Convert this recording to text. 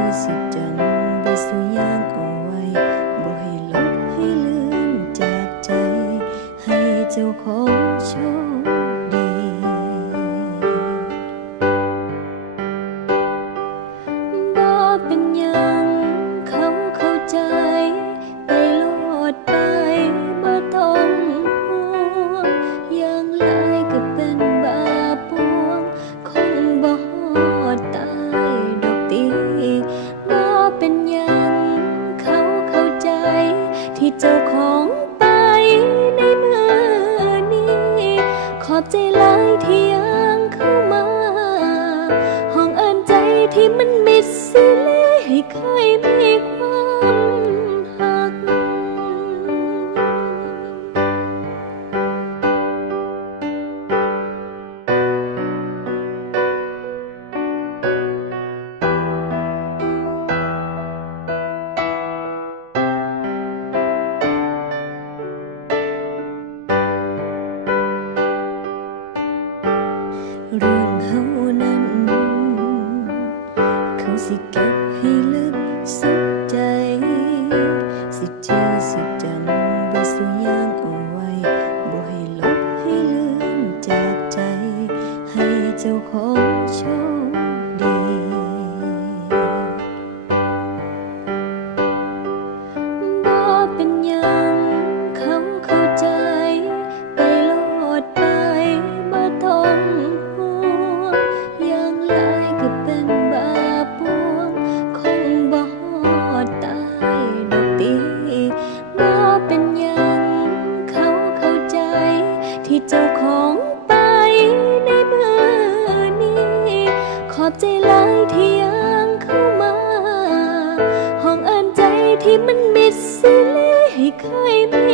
อสิจำบทสุยางเอาไว้บ่ให้ลบให้ลืมจากใจให้เจ้าของโชคดีบ่เป็นหยังเขาเข้าใจไปโลดไปบ่ต้องห่วงอย่างหลายก็เป็นบาปวงคงบ่ฮอดตายดอกติบ่เป็นหยังเขาเข้าใจที่เจ้าของไปในมื้อนี้ขอบใจหลายที่ยังเข้ามาห้องเอิ้นใจที่มันมิดสิเลให้เคยมีความหักเรื่องเฮานั้นเขาสิเก็บให้ลึกสุดใจสิจื้อสิจำบทสุยางเอาไว้บ่ให้ลบให้ลืมจากใจให้เจ้าของโชคดีบ่เป็นหยังเขาเข้าใจไปโลดไปบ่ต้องห่วงอย่างหลายก็เป็นบาปวงคงบ่ฮอดตายดอกติบ่เป็นหยังเขาเข้าใจที่เจ้าของไปในมื้อนี้ขอบใจหลายที่ยังเข้ามาห้องเอิ้นใจที่มันมิดสิเลให้เคยมี